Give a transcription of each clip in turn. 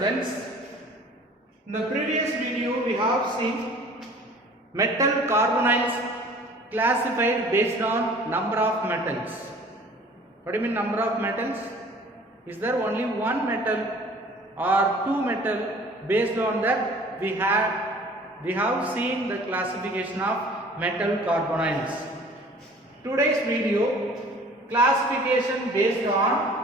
Friends, in the previous video we have seen metal carbonyls classified based on number of metals. What do you mean number of metals? Is there only one metal or two metal? Based on that we have seen the classification of metal carbonyls. Today's video classification based on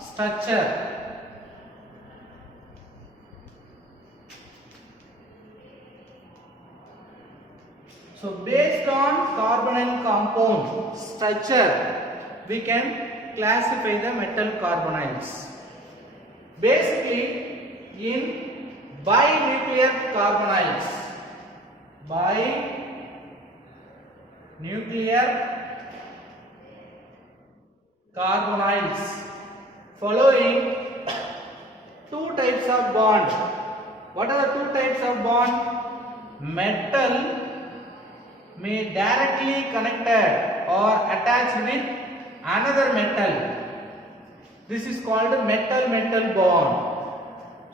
structure. So based on carbonyl compound structure, we can classify the metal carbonyls. Basically, in binuclear carbonyls, following two types of bond. What are the two types of bond? Metal may directly connected or attached with another metal. This is called a metal-metal bond.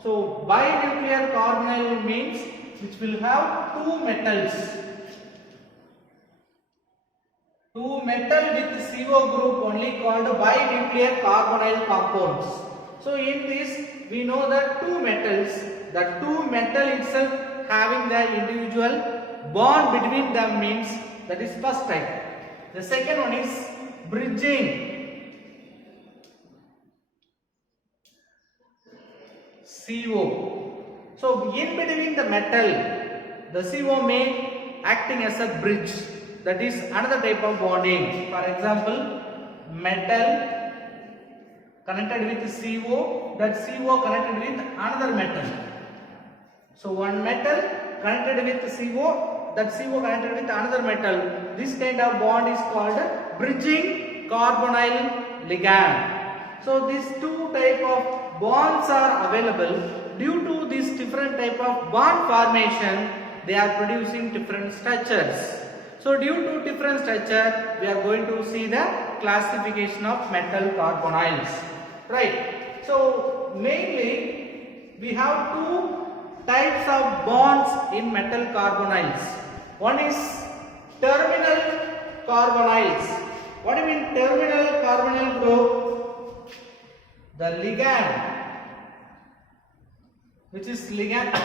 So binuclear carbonyl means which will have two metals. Two metal with CO group only called binuclear carbonyl compounds. So in this we know that two metals, the two metal itself having the individual bond between them means that is first type. The second one is bridging. CO. So in between the metal, the CO may acting as a bridge. That is another type of bonding. For example, metal connected with CO, that CO connected with another metal. So one metal connected with CO, that CO connected with another metal. This kind of bond is called bridging carbonyl ligand. So these two type of bonds are available. Due to this different type of bond formation, they are producing different structures. So due to different structure, we are going to see the classification of metal carbonyls. Right. So mainly we have two types of bonds in metal carbonyls. One is terminal carbonyls. What do you mean terminal carbonyl group? The ligand, which is ligand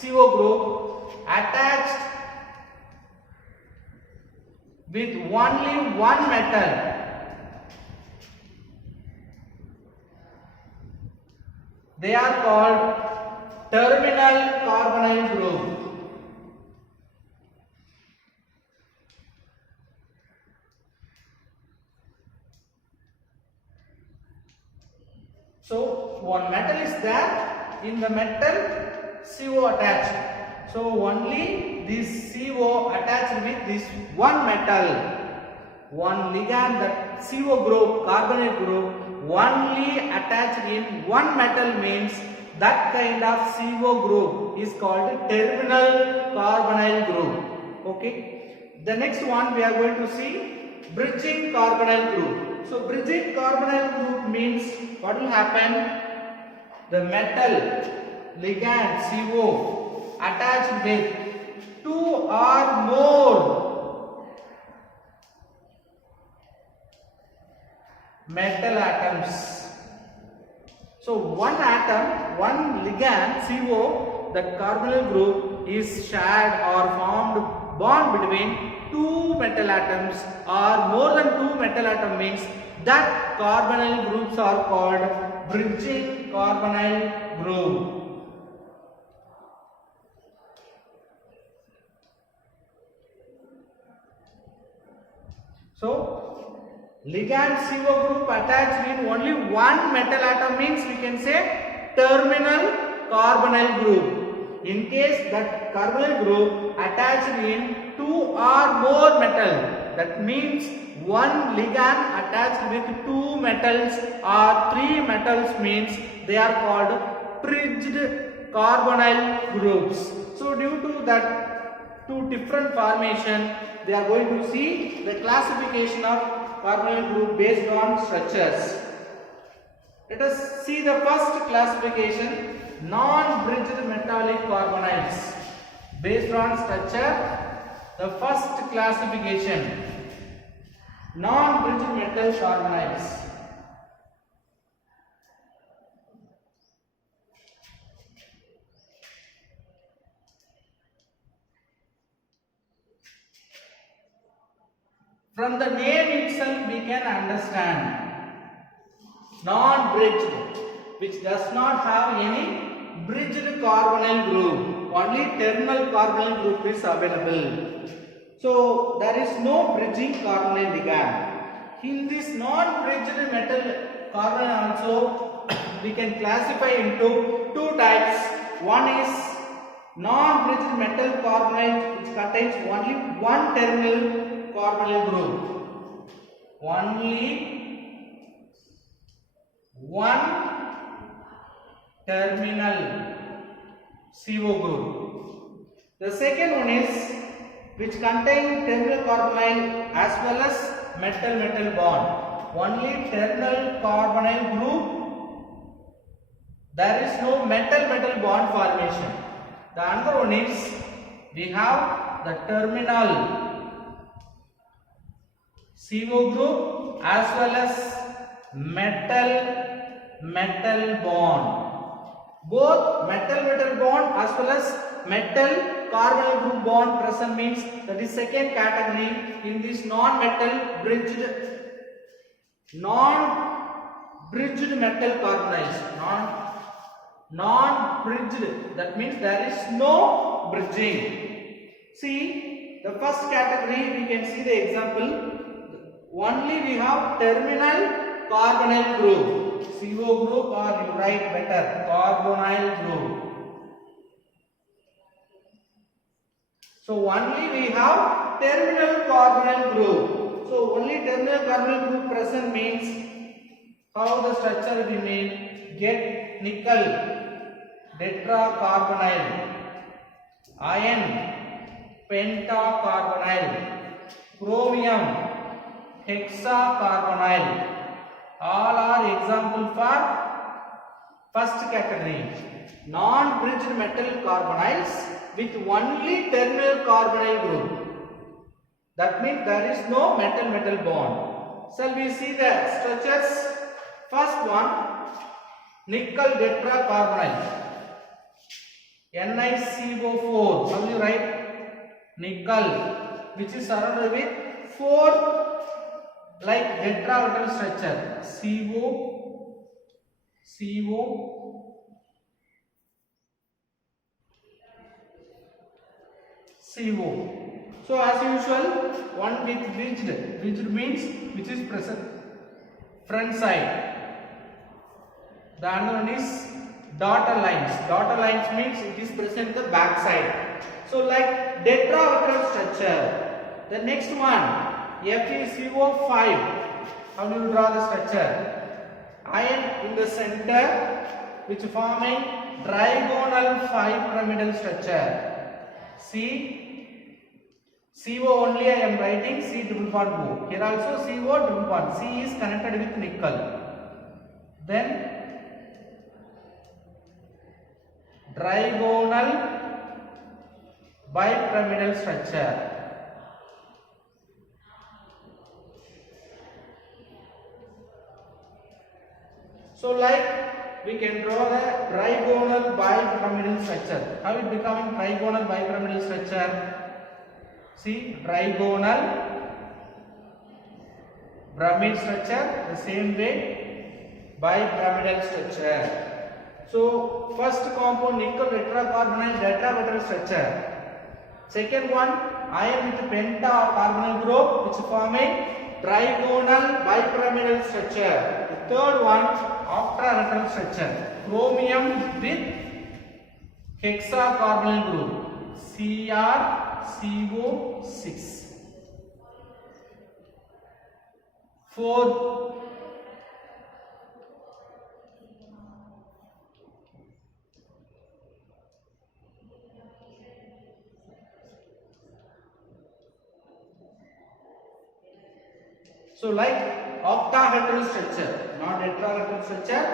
CO group attached with only one metal. They are called terminal carbonyl group. So one metal is there, in the metal CO attached. So only this CO attached with this one metal, one ligand, that CO group, carbonyl group, only attached in one metal means that kind of CO group is called terminal carbonyl group. Okay. The next one we are going to see bridging carbonyl group. So bridging carbonyl group means what will happen? The metal ligand CO attached with two or more metal atoms. So one atom, one ligand CO, that carbonyl group is shared or formed bond between two metal atoms or more than two metal atoms means that carbonyl groups are called bridging carbonyl group. So ligand CO group attached in only one metal atom means we can say terminal carbonyl group. In case that carbonyl group attached in two or more metal, that means one ligand attached with two metals or three metals means they are called bridged carbonyl groups. So due to that two different formation. They are going to see the classification of carbonyl group based on structures. Let us see the first classification, non-bridged metallic carbonyls. Based on structure, the first classification, non-bridged metal carbonyls. From the name itself we can understand. Non-bridged, which does not have any bridged carbonyl group, only terminal carbonyl group is available. So there is no bridging carbonyl ligand. In this non-bridged metal carbonyl also we can classify into two types. One is non-bridged metal carbonyl which contains only one terminal carbonyl group. Only one terminal CO group. The second one is which contain terminal carbonyl as well as metal-metal bond. Only terminal carbonyl group. There is no metal-metal bond formation. The another one is we have the terminal CO group as well as metal bond. Both metal bond as well as metal carbonyl group bond present means that is second category in this non-bridged metal carbonyls. Non-bridged, that means there is no bridging. See the first category, we can see the example. Only we have terminal carbonyl group, CO group, or you write better carbonyl group. So only we have terminal carbonyl group. So only terminal carbonyl group present means how the structure will be made. Get nickel tetracarbonyl, iron pentacarbonyl, chromium hexacarbonyl. All are example for first category, non-bridged metal carbonyls with only terminal carbonyl group. That means there is no metal-metal bond. Shall we see the structures? First one, nickel tetracarbonyl, NiCO4. How do you write? Nickel, which is surrounded with 4 like tetrahedral structure, CO. So as usual, one with bridged means which is present front side. The other one is dotted lines. Dotted lines means it is present the back side. So like tetrahedral structure. The next one, FeCO5. How do you draw the structure? Iron in the center, which forming trigonal 5-pyramidal structure. See, CO only I am writing, C double bond O. Here also CO double bond. C is connected with nickel. Then trigonal bipyramidal structure. So like we can draw the trigonal bipyramidal structure. How it becoming trigonal bipyramidal structure? See, trigonal pyramid structure, the same way bipyramidal structure. So first compound nickel tetracarbonyl tetrahedral structure. Second one, iron with pentacarbonyl group which form a trigonal bipyramidal structure. The third one, octahedral structure. Chromium with hexacarbonyl group, CrCO6. Fourth, So like octahedral structure, not tetrahedral structure,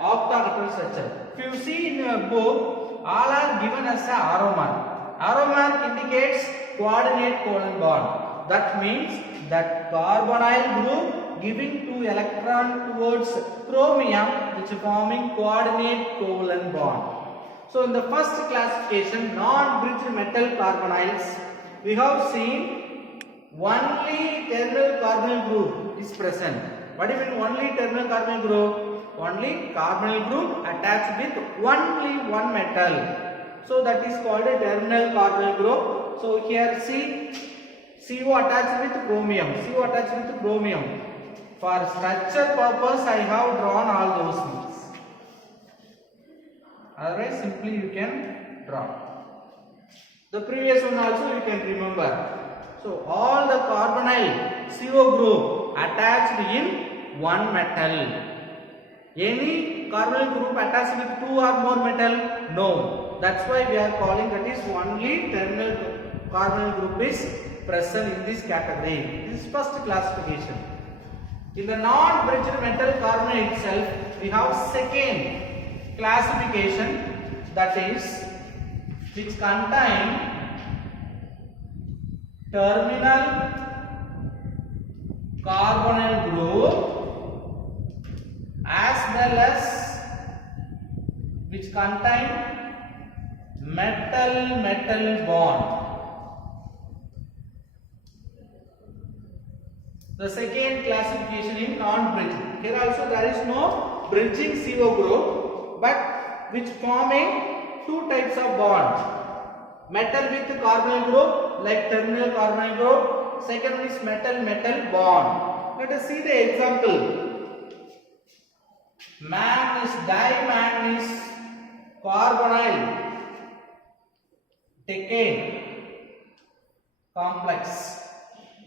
octahedral structure. If you see in your book, all are given as a arrow mark. Arrow mark indicates coordinate covalent bond. That means that carbonyl group giving 2 electron towards chromium, which is forming coordinate covalent bond. So in the first classification, non-bridged metal carbonyls, we have seen only terminal carbonyl group is present. What do you mean only terminal carbonyl group? Only carbonyl group attached with only one metal. So that is called a terminal carbonyl group. So here see CO attached with chromium. CO attached with chromium. For structure purpose, I have drawn all those things. Otherwise, simply you can draw. The previous one also you can remember. So all the carbonyl CO group attached in one metal. Any carbonyl group attached with 2 or more metal? No. That's why we are calling that is only terminal carbonyl group is present in this category. This is first classification. In the non-bridged metal carbonyl itself, we have second classification, that is which contain terminal carbonyl group as well as which contain metal-metal bond. The second classification in non-bridging. Here also there is no bridging CO group, but which forming 2 types of bond. Metal with carbonyl group like terminal carbonyl group. Second one is metal-metal bond. Let us see the example. Manganese, dimanganese carbonyl decane complex.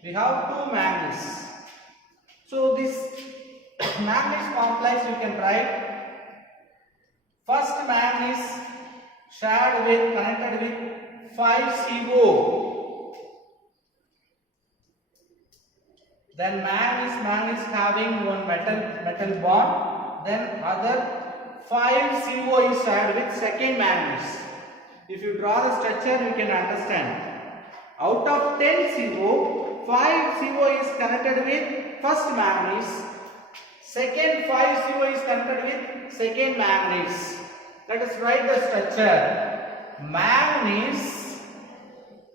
We have 2 manganese. So this manganese complex you can write. First manganese shared with, connected with 5 CO. Then manganese having one metal bond. Then other 5 CO is shared with second manganese. If you draw the structure, you can understand. Out of 10 CO, 5 CO is connected with first manganese. Second 5 CO is connected with second manganese. Let us write the structure. Manganese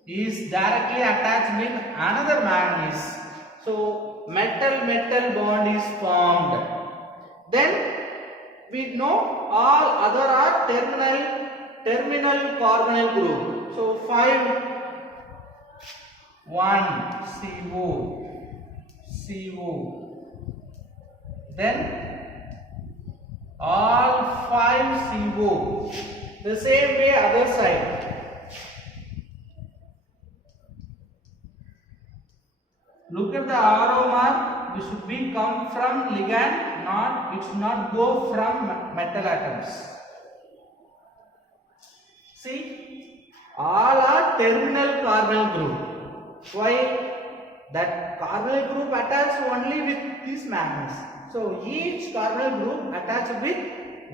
is directly attached with another manganese. So metal-metal bond is formed. Then we know all other are terminal carbonyl group. So 5 1 CO. Then all 5 CO. The same way other side. Look at the arrow mark. We should be come from ligand, it should not go from metal atoms. See, all are terminal carbonyl group. Why? That carbonyl group attached only with this manganese. So each carbonyl group attached with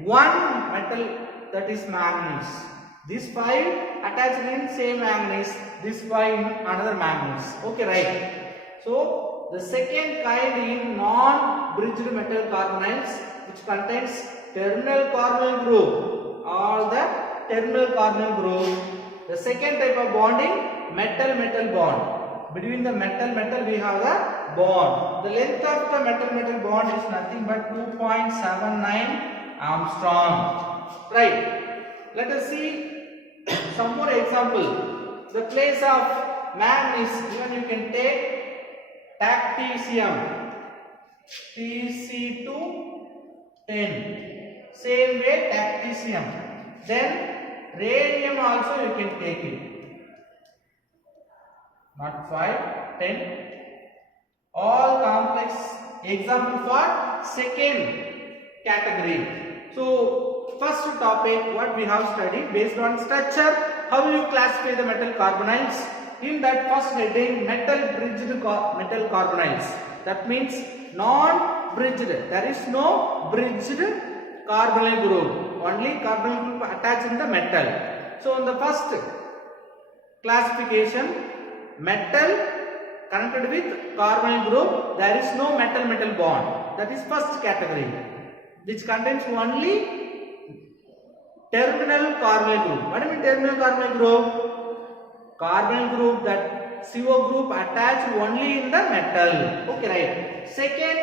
one metal, that is manganese. This 5 attached in same manganese, this 5 in another manganese. Okay, right? So the second kind in non-bridged metal carbonyls, which contains terminal carbonyl group, all the terminal carbonyl group. The second type of bonding, metal-metal bond. Between the metal we have the bond. The length of the metal bond is nothing but 2.79 Armstrong. Right. Let us see some more example. The place of manganese, even you can take tactetium, Tc2 10. Same way tactetium. Then radium also you can take it. Not 5, 10. All complex example for second category. So first topic what we have studied based on structure, how will you classify the metal carbonyls? In that first heading, metal bridged metal carbonyls. That means non-bridged. There is no bridged carbonyl group. Only carbonyl group attached in the metal. So in the first classification, metal connected with carbonyl group, there is no metal-metal bond. That is first category, which contains only terminal carbonyl group. What do you mean terminal carbonyl group? Carbonyl group, that CO group attached only in the metal. Okay, right. Second,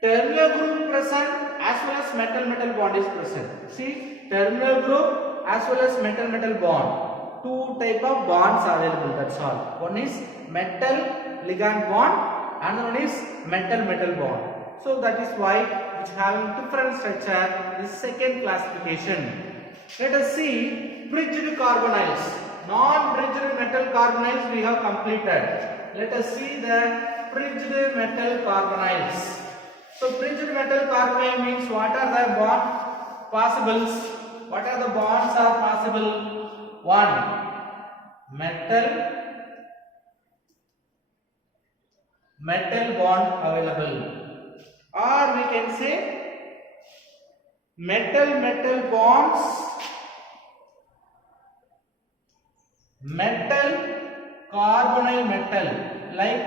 terminal group present as well as metal-metal bond is present. See, terminal group as well as metal-metal bond. Two type of bonds are available, that's all. One is metal ligand bond, another one is metal-metal bond. So that is why which having different structure is second classification. Let us see bridged carbonyls. Non-bridged metal carbonyls we have completed. Let us see the bridged metal carbonyls. So bridged metal carbonyl means what are the bond possibles? What are the bonds are possible? One, metal bond available, or we can say metal bonds, metal carbonyl metal, like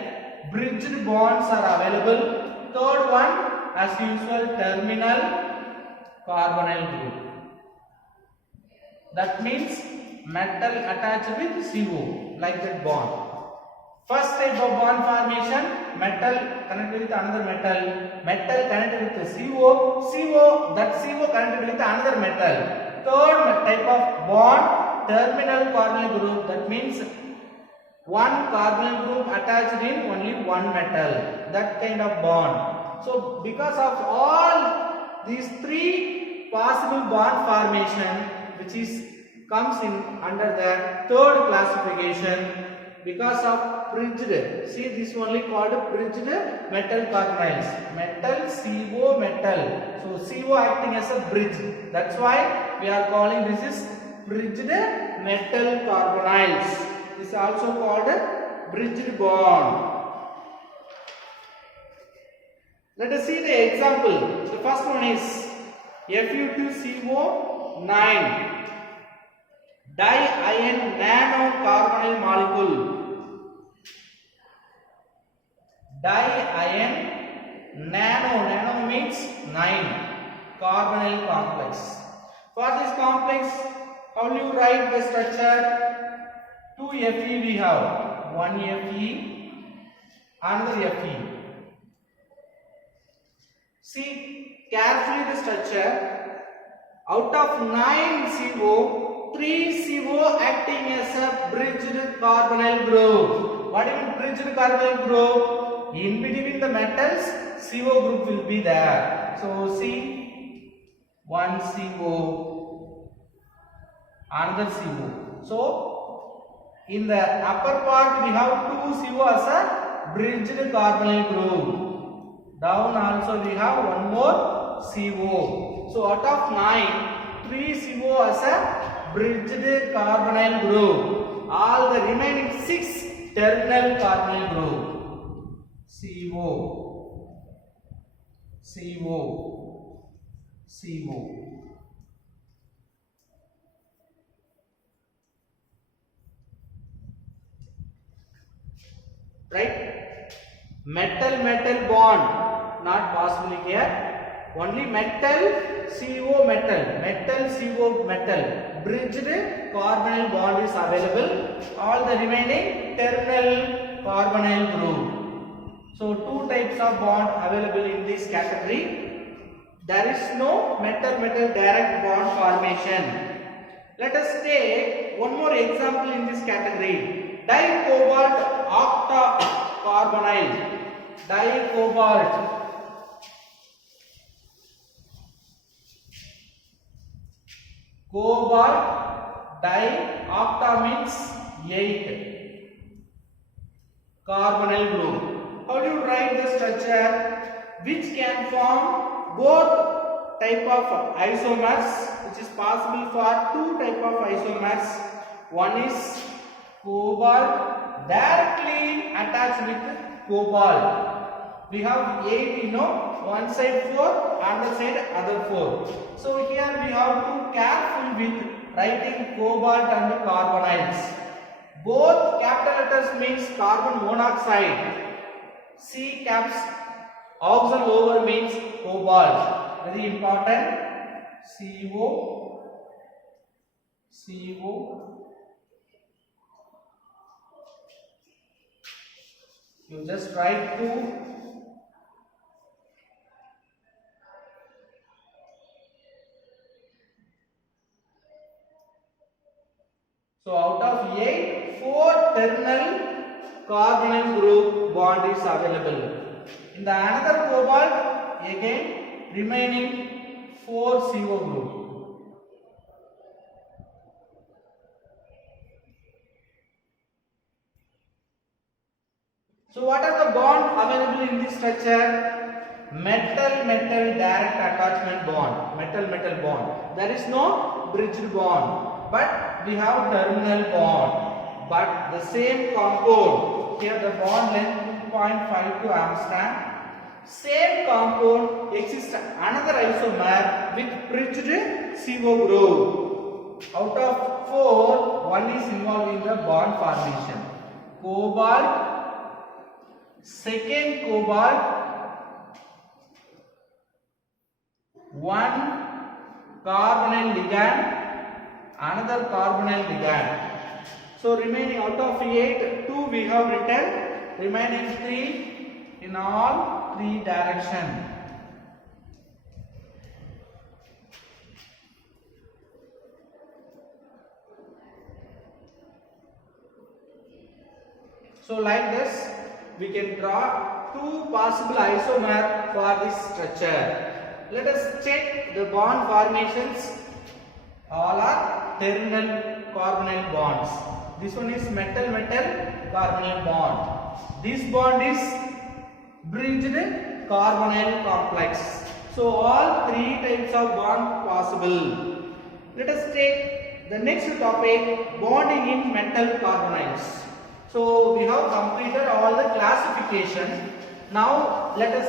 bridged bonds are available. Third one, as usual, terminal carbonyl group. That means metal attached with CO, like that bond. First type of bond formation, metal connected with another metal, metal connected with CO, that CO connected with another metal. Third type of bond, terminal carbonyl group, that means one carbonyl group attached in only one metal, that kind of bond. So because of all these three possible bond formation, which is comes in under the third classification, because of bridged, see this only called bridged metal carbonyls, metal CO metal, so CO acting as a bridge, that's why we are calling this is bridged metal carbonyls. This is also called a bridged bond. Let us see the example. The first one is Fu2CO9 di-ion nano-carbonyl molecule. Di-ion nano means 9 carbonyl complex. For this complex, how do you write the structure? 2 Fe we have, 1 Fe, another Fe. See carefully the structure. Out of 9 CO, 3 CO acting as a bridged carbonyl group. What do you mean bridged carbonyl group? In between the metals, CO group will be there. So see, 1 CO, another CO. So in the upper part we have 2 CO as a bridged carbonyl group. Down also we have one more CO. So out of 9, 3 CO as a bridged carbonyl group. All the remaining 6 terminal carbonyl group. CO. Right? Metal bond not possible here. Only metal CO metal bridged carbonyl bond is available. All the remaining terminal carbonyl group. So two types of bond available in this category. There is no metal direct bond formation. Let us take one more example in this category. Dicobalt octacarbonyl. Dicobalt. Cobalt di-octa means 8 carbonyl group. How do you write the structure? Which can form both type of isomers, which is possible for two type of isomers. One is cobalt directly attached with cobalt. we have 8, one side 4, other side other 4. So here we have to careful with writing cobalt and carbonyls. Both capital letters means carbon monoxide. C caps oxygen over means cobalt. Very important. CO. You just write 2. So out of 8, 4 terminal carbonyl group bond is available. In the another cobalt, again remaining 4 CO group. So what are the bond available in this structure? Metal direct attachment bond. Metal bond. There is no bridged bond, but we have terminal bond. But the same compound, here the bond length 2.52 Angstrom. Same compound exists another isomer with bridged CO group. Out of 4, 1 is involved in the bond formation. Cobalt, second cobalt, 1 carbonyl ligand, another carbonyl ligand. So remaining out of 8, 2 we have written, remaining 3 in all 3 directions. So like this, we can draw 2 possible isomers for this structure. Let us check the bond formations. All are terminal carbonyl bonds. This one is metal carbonyl bond. This bond is bridged carbonyl complex. So all 3 types of bond possible. Let us take the next topic, bonding in metal carbonyls. So we have completed all the classification. Now let us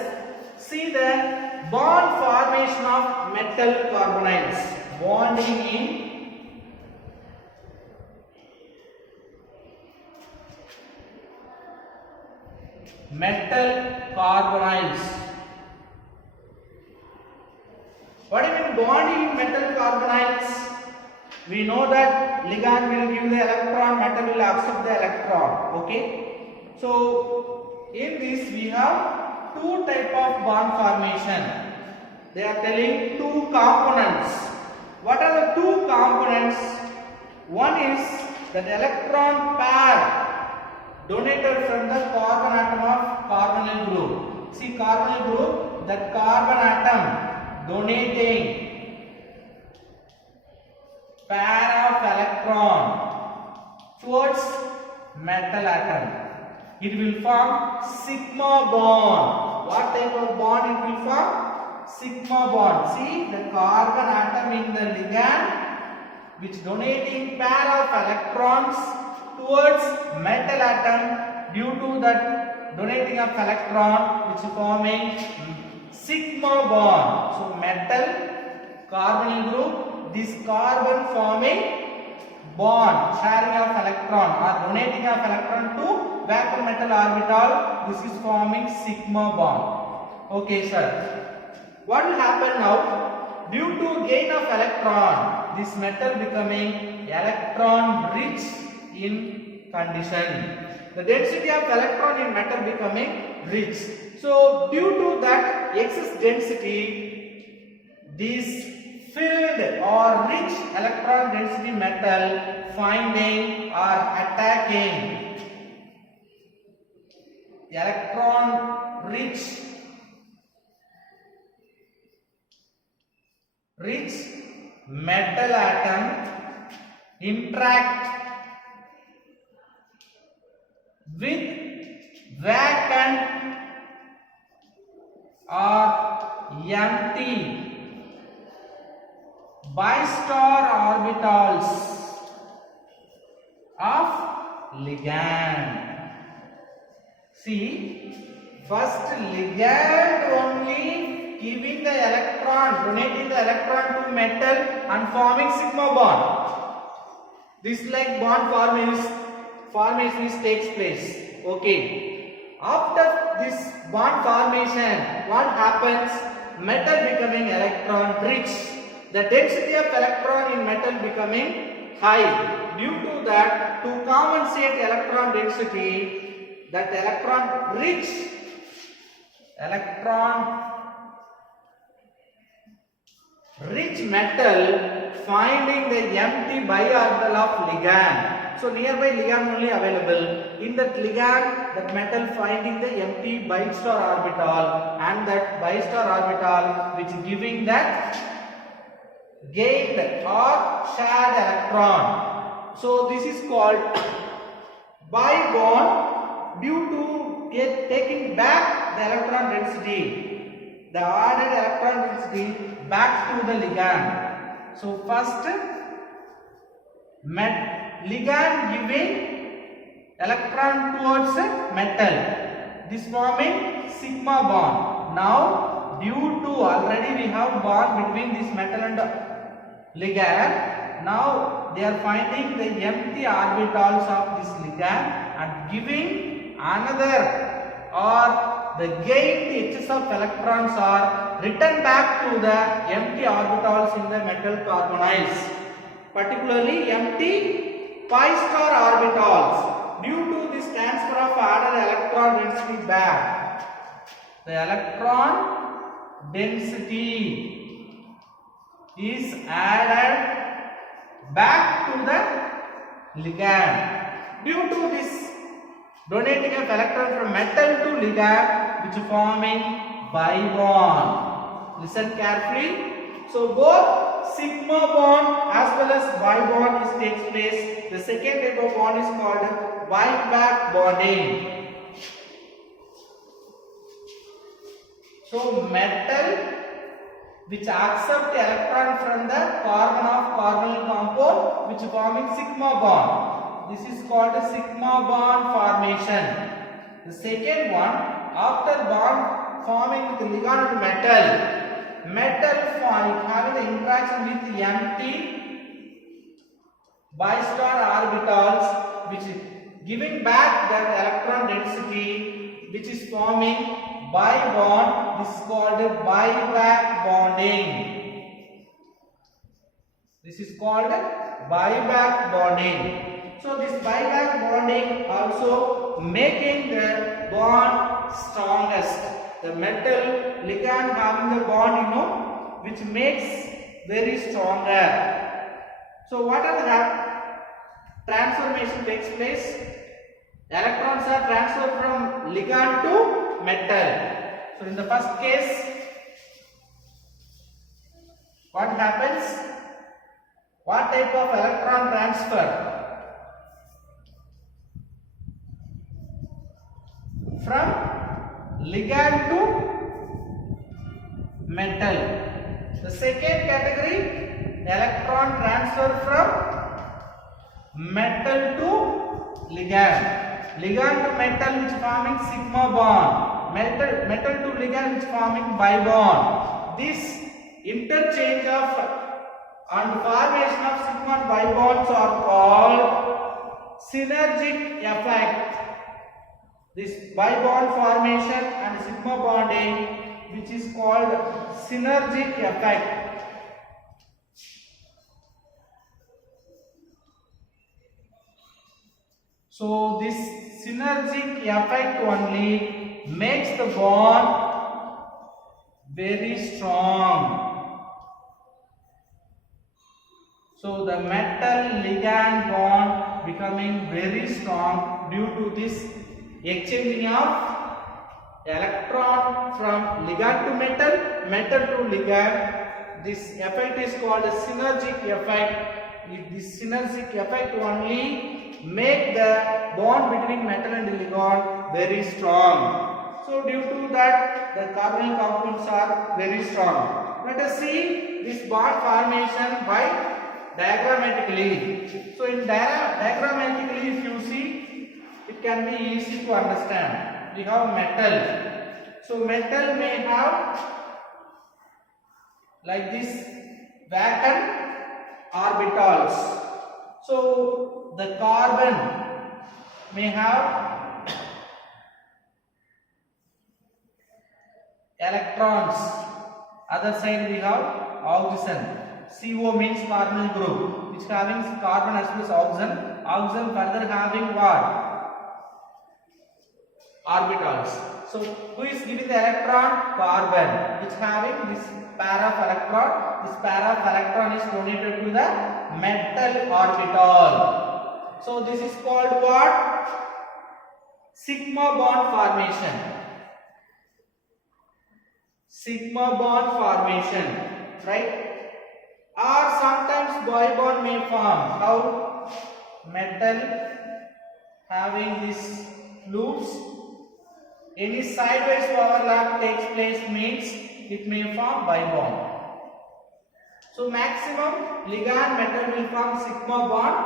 see the bond formation of metal carbonyls. Bonding in metal carbonyls. What do you mean bonding in metal carbonyls? We know that ligand will give the electron, metal will accept the electron. Okay. So in this we have 2 type of bond formation. They are telling 2 components. What are the 2 components? One is that electron pair donated from the carbon atom of carbonyl group. See carbonyl group, that carbon atom donating pair of electron towards metal atom. It will form sigma bond. What type of bond it will form? Sigma bond. See the carbon atom in the ligand which donating pair of electrons towards metal atom, due to that donating of electron which is forming sigma bond. So metal carbonyl group, this carbon forming bond sharing of electron or donating of electron to vacuum metal orbital, this is forming sigma bond. Okay sir. What will happen now? Due to gain of electron, this metal becoming electron rich in condition. The density of electron in metal becoming rich. So due to that excess density, this filled or rich electron density metal finding or attacking electron rich metal atom interact with vacant or empty bistar orbitals of ligand. See, First ligand only giving the electron, donating the electron to metal and forming sigma bond. This like bond formation takes place. Okay. After this bond formation, what happens? Metal becoming electron rich. The density of electron in metal becoming high. Due to that, to compensate electron density, that electron rich metal finding the empty bi-orbital of ligand. So nearby ligand only available. In that ligand, that metal finding the empty bi-star orbital, and that bi-star orbital which giving that gained or shared electron. So this is called bi-bond due to taking back the electron density, the added electron density back to the ligand. So first ligand giving electron towards metal, this forming sigma bond. Now due to already we have bond between this metal and ligand, now they are finding the empty orbitals of this ligand and giving another, or the gained h's of electrons are returned back to the empty orbitals in the metal carbonyls, particularly empty pi star orbitals. Due to this transfer of added electron density back, the electron density is added back to the ligand. Due to this donating of electron from metal to ligand, which forming bi-bond. Listen carefully. So both sigma bond as well as bi-bond takes place. The second type of bond is called buyback bonding. So metal which accept electron from the carbon of carbonyl compound, which forming sigma bond. This is called a sigma bond formation. The second one, after bond forming with ligand to metal having the interaction with the empty bi-star orbitals, which is giving back that electron density, which is forming bi-bond. This is called a buyback bonding. This is called buyback bonding. So this buyback bonding also making the bond strongest. The metal ligand having the bond, which makes very stronger. So what are the transformation takes place? Electrons are transferred from ligand to metal. So in the first case, what happens? What type of electron transfer? From ligand to metal. The second category, electron transfer from metal to ligand. Ligand to metal which forming sigma bond. Metal to ligand which forming bi-bond. This interchange of and formation of sigma and bi-bonds are called synergic effect. This bi-bond formation and sigma bonding, which is called synergic effect. So this synergic effect only makes the bond very strong. So the metal ligand bond becoming very strong due to this exchanging of electron from ligand to metal, metal to ligand. This effect is called a synergic effect. This synergic effect only make the bond between metal and ligand very strong. So due to that, the carbonyl compounds are very strong. Let us see this bond formation by diagrammatically. So in diagrammatically, if you see, it can be easy to understand. we have metal. So metal may have like this vacant orbitals. So the carbon may have electrons. Other side we have oxygen. CO means carbonyl group, which having carbon as well as oxygen. Oxygen further having what? Orbitals. So who is giving the electron? Carbon, which having this pair of electron. This pair of electron is donated to the metal orbital. So this is called what? Sigma bond formation. Sigma bond formation, right? Or sometimes pi bond may form. How? Metal having these loops. Any sideways overlap takes place means it may form pi bond. So maximum ligand metal will form sigma bond,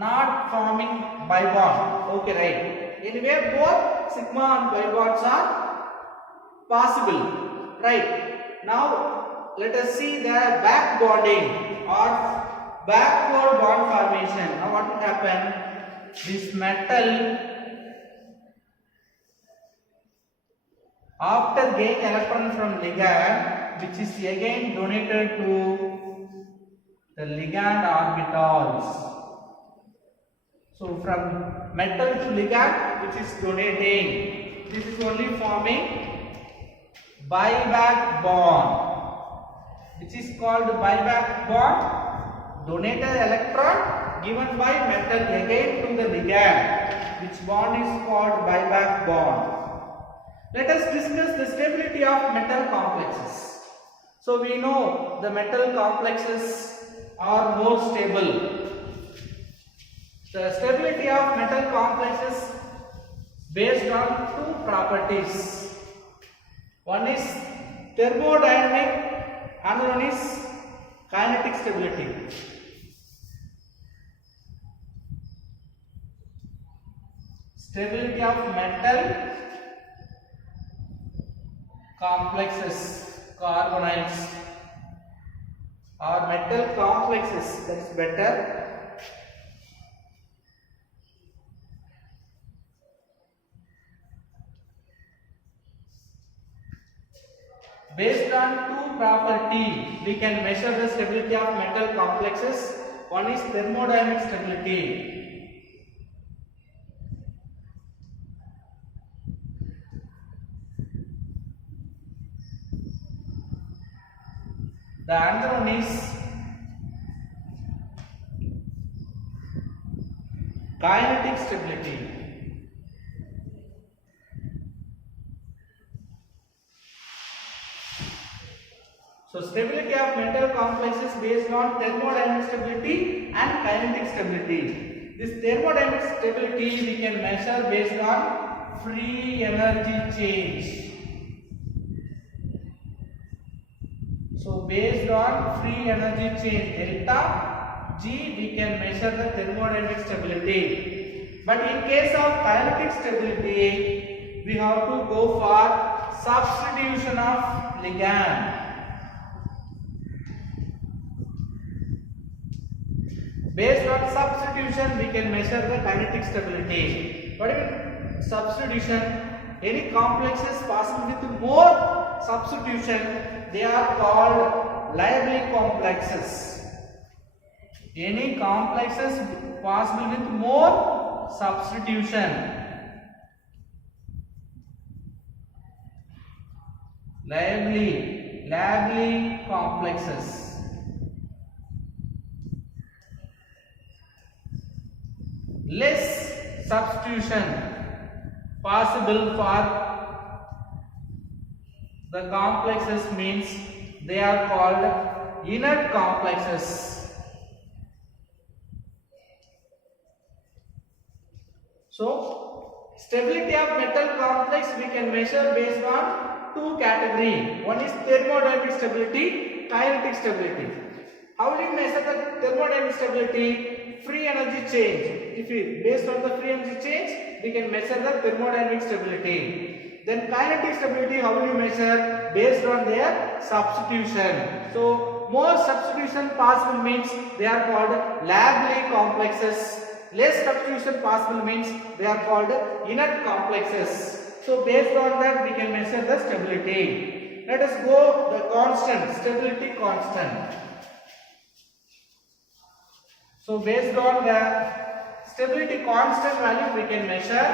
not forming pi bond. Okay, right? Anyway, both sigma and pi bonds are possible, right? Now let us see the back bonding or backward bond formation. Now what will happen? This metal, after gaining electron from ligand, which is again donated to the ligand orbitals. So from metal to ligand, which is donating, this is only forming buyback bond, which is called buyback bond. Donated electron given by metal again to the ligand, which bond is called buyback bond. Let us discuss the stability of metal complexes. So we know the metal complexes are more stable. The stability of metal complexes based on two properties. One is thermodynamic, another one is kinetic stability. Stability of metal complexes, carbonyls or metal complexes, that is better. Based on two properties, we can measure the stability of metal complexes. One is thermodynamic stability. The other one is kinetic stability. So stability of metal complexes based on thermodynamic stability and kinetic stability. This thermodynamic stability we can measure based on free energy change. So based on free energy change delta G, we can measure the thermodynamic stability. But in case of kinetic stability, we have to go for substitution of ligand. Based on substitution, we can measure the kinetic stability. What is substitution? Any complexes possible with more substitution, they are called Liebig complexes. Any complexes possible with more substitution, Liebig complexes. Less substitution possible for the complexes means they are called inert complexes. So stability of metal complex we can measure based on two categories. One is thermodynamic stability, kinetic stability. How do you measure the thermodynamic stability? free energy change, if we based on the free energy change, we can measure the thermodynamic stability. Then kinetic stability, how will you measure? Based on their substitution. So more substitution possible means they are called Lably complexes. Less substitution possible means they are called inert complexes. So based on that we can measure the stability. Let us go the constant, stability constant. So based on the stability constant value we can measure.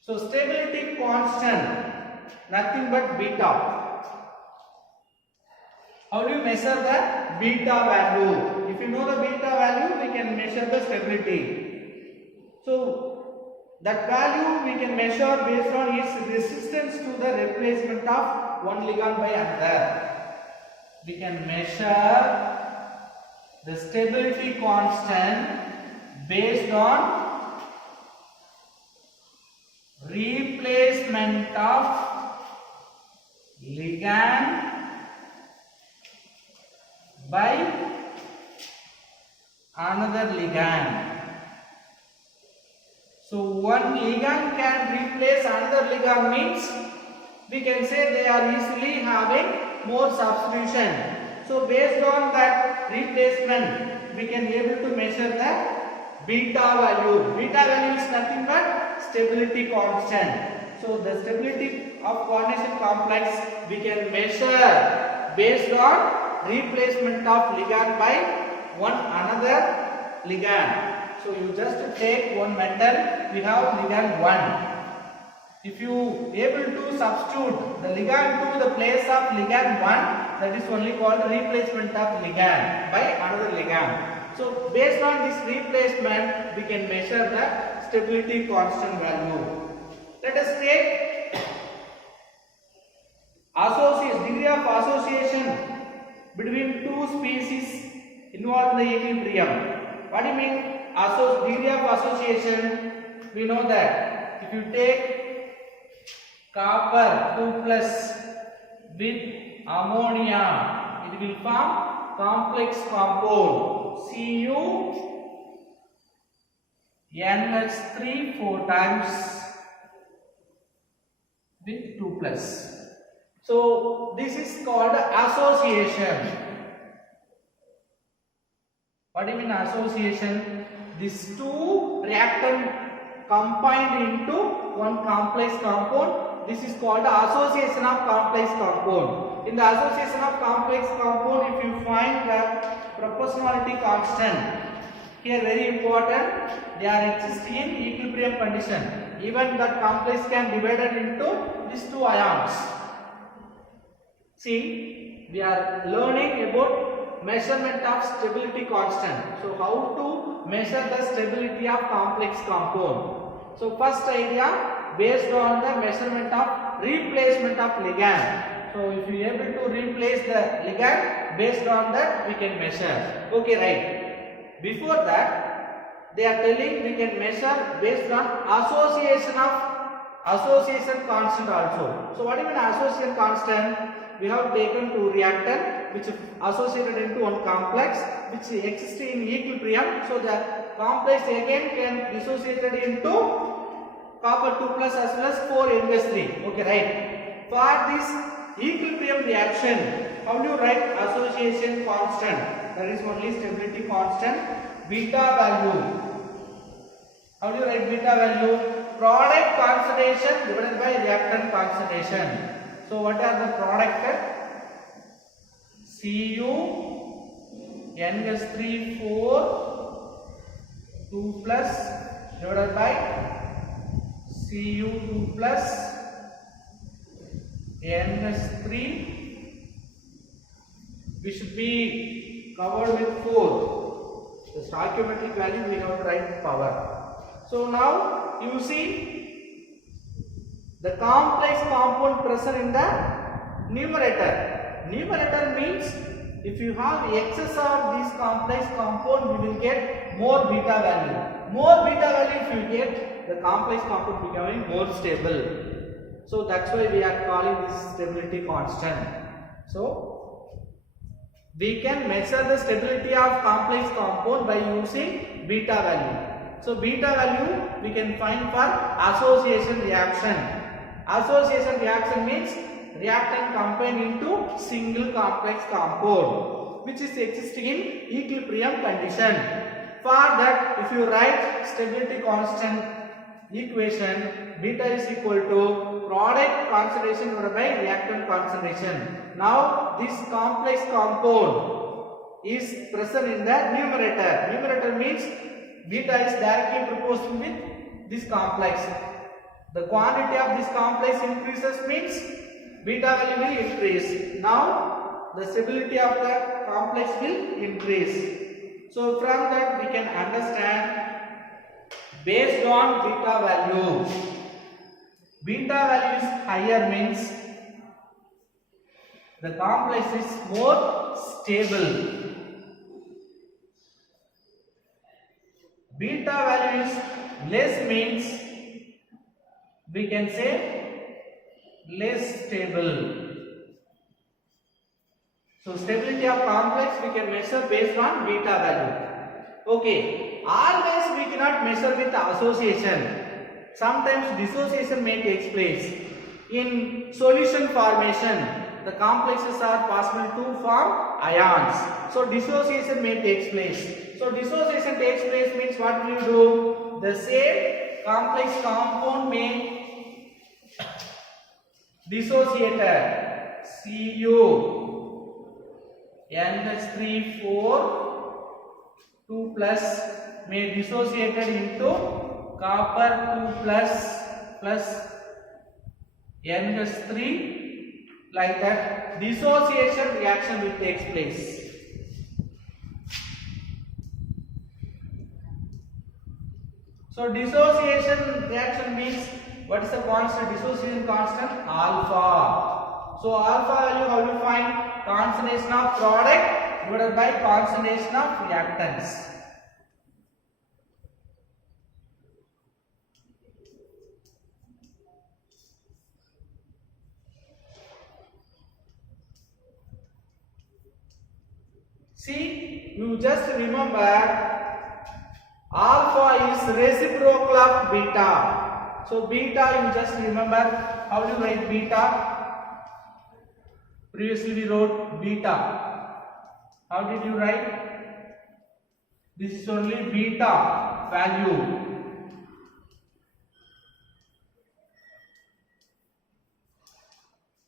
So stability constant, nothing but beta. How do you measure the beta value? If you know the beta value, we can measure the stability. So that value we can measure based on its resistance to the replacement of one ligand by another. We can measure the stability constant based on replacement of ligand by another ligand. So one ligand can replace another ligand means we can say they are easily having more substitution. So based on that replacement we can able to measure the beta value. Beta value is nothing but stability constant. So the stability of coordination complex we can measure based on replacement of ligand by one another ligand. So you just take one metal, we have ligand 1. If you able to substitute the ligand 2 the place of ligand 1, that is only called replacement of ligand by another ligand. So based on this replacement we can measure the stability constant value. Let us take degree of association between two species involved in the equilibrium. What do you mean degree of association? We know that if you take copper 2 plus with ammonia, it will form complex compound CuNH3 4 times with 2 plus. So this is called association. What do you mean association? These two reactant combined into one complex compound. This is called association of complex compound. In the association of complex compound, if you find the proportionality constant, here very important, they are existing in equilibrium condition. Even that complex can be divided into these two ions. See, we are learning about measurement of stability constant. So how to measure the stability of complex compound? So first idea, based on the measurement of replacement of ligand. So if you are able to replace the ligand, based on that we can measure. Okay, right. Before that, they are telling we can measure based on association constant also. So what do you mean association constant? We have taken two reactant which associated into one complex which exists in equilibrium. So the complex again can be associated into copper 2 plus as well as 4NH3. Okay, right. For this equilibrium reaction, how do you write association constant? That is only stability constant, beta value. How do you write beta value? Product concentration divided by reactant concentration. So what are the product? CuNH3 4 2 plus divided by Cu2 plus NH3. We should be covered with 4. The stoichiometric value we have to write power. So now you see the complex compound present in the numerator. Numerator means if you have excess of this complex compound, we will get more beta value. More beta value if you get, the complex compound becoming more stable. So that's why we are calling this stability constant. So we can measure the stability of complex compound by using beta value. So beta value we can find for association reaction. Association reaction means reactant combined into single complex compound which is existing in equilibrium condition. For that, if you write stability constant equation, beta is equal to product concentration divided by reactant concentration. Now this complex compound is present in the numerator. Numerator means beta is directly proportional with this complex. The quantity of this complex increases means beta value will increase. Now the stability of the complex will increase. So from that we can understand, based on beta value is higher means the complex is more stable. Beta value is less means we can say less stable. So stability of complex we can measure based on beta value. Okay, always we cannot measure with association. Sometimes dissociation may take place. In solution formation, the complexes are possible to form ions. So dissociation may take place. So dissociation takes place means what will you do? The same complex compound may dissociated. Cu NH3 4 2 plus may dissociated into copper 2 plus NH3, like that dissociation reaction will take place. So dissociation reaction means what is the constant? Dissociation constant alpha. So alpha value how do you find? Concentration of product divided by concentration of reactants. See, you just remember alpha is reciprocal of beta. So beta you just remember, how do you write beta? Previously we wrote beta. How did you write? This is only beta value.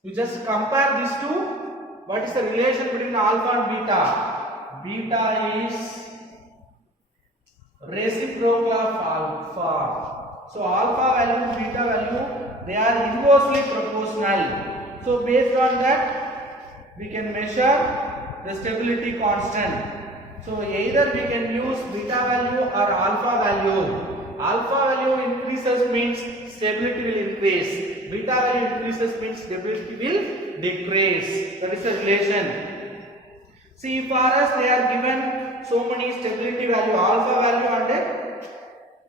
You just compare these two. What is the relation between alpha and beta? Beta is reciprocal of alpha. So alpha value and beta value, they are inversely proportional. So based on that we can measure the stability constant. So either we can use beta value or alpha value. Alpha value increases means stability will increase. Beta value increases means stability will decrease. That is the relation. See, for us they are given so many stability value, alpha value and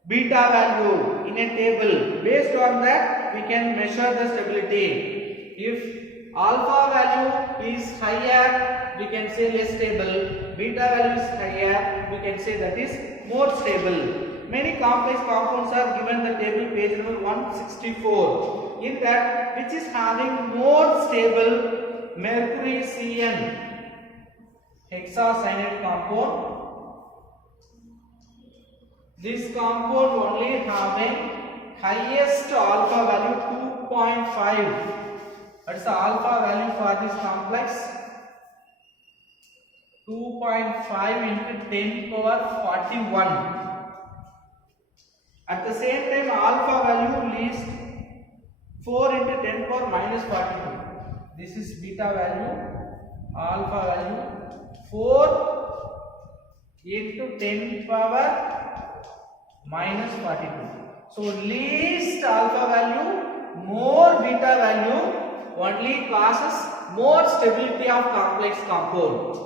beta value in a table. Based on that we can measure the stability. If alpha value is higher, we can say less stable. Beta value is higher, we can say that is more stable. Many complex compounds are given the table page number 164. In that, which is having more stable mercury CN hexacyanide compound. This compound only having highest alpha value 2.5. That is the alpha value for this complex. 2.5 into 10 power 41. At the same time, alpha value least 4 into 10 power minus 42. This is beta value. Alpha value 4 into 10 power minus 42. So least alpha value, more beta value only causes more stability of complex compound.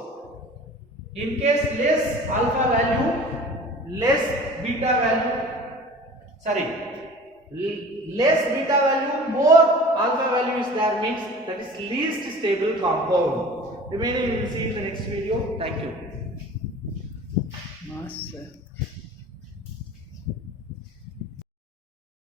In case less alpha value, less beta value, less beta value, more alpha value is there, means that is least stable compound. remaining we will see in the next video. Thank you. Master.